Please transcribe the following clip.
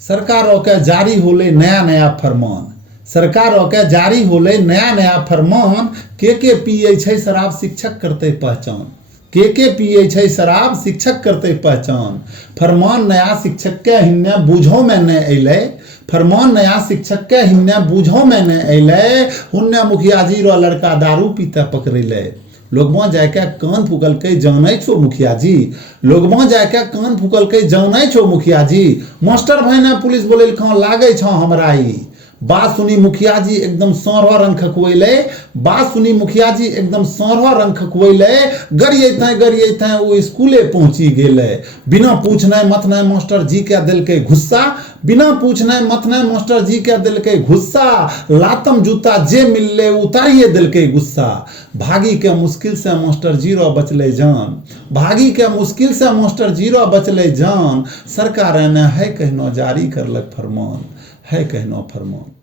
सरकारों के जारी होले नया नया फरमान। सरकारों के जारी होले नया नया फरमान। के पिए छै शराब शिक्षक करते पहचान। के पिए छै शराब शिक्षक करते पहचान। फरमान नया शिक्षक के हिन्ने बूझो में न अइले। फरमान नया शिक्षक के हिन्ने बूझो में न अइले। हुन्ने मुखिया जी रो लड़का दारू पीते पकड़ैले। लोगमा जाके कान फूकल के जानै छो मुखिया जी। लोगमा जाके कान फूकल के जानै छो मुखिया जी। मास्टर भाई ने पुलिस बोले लागे छो हमरा ई। बात सुनी मुखिया जी एकदम सौरवा रंग खकवैले। बात सुनी मुखिया जी एकदम सौरवा रंग खकवैले। गरिए वो स्कूले पहुंची गेले। बिना पूछने मथने मास्टर जी के दिल के गुस्सा। बिना पूछने मथने मास्टर जी के दिल के गुस्सा। लातम जूता जे मिलले उतारिए दिल के गुस्सा। भागी के मुश्किल से मास्टर जीरो बचले जान। भागी के मुश्किल से मास्टर जीरो बचले जान। सरकार ने है कहनो जारी करलक फरमान। है कहनो फरमान।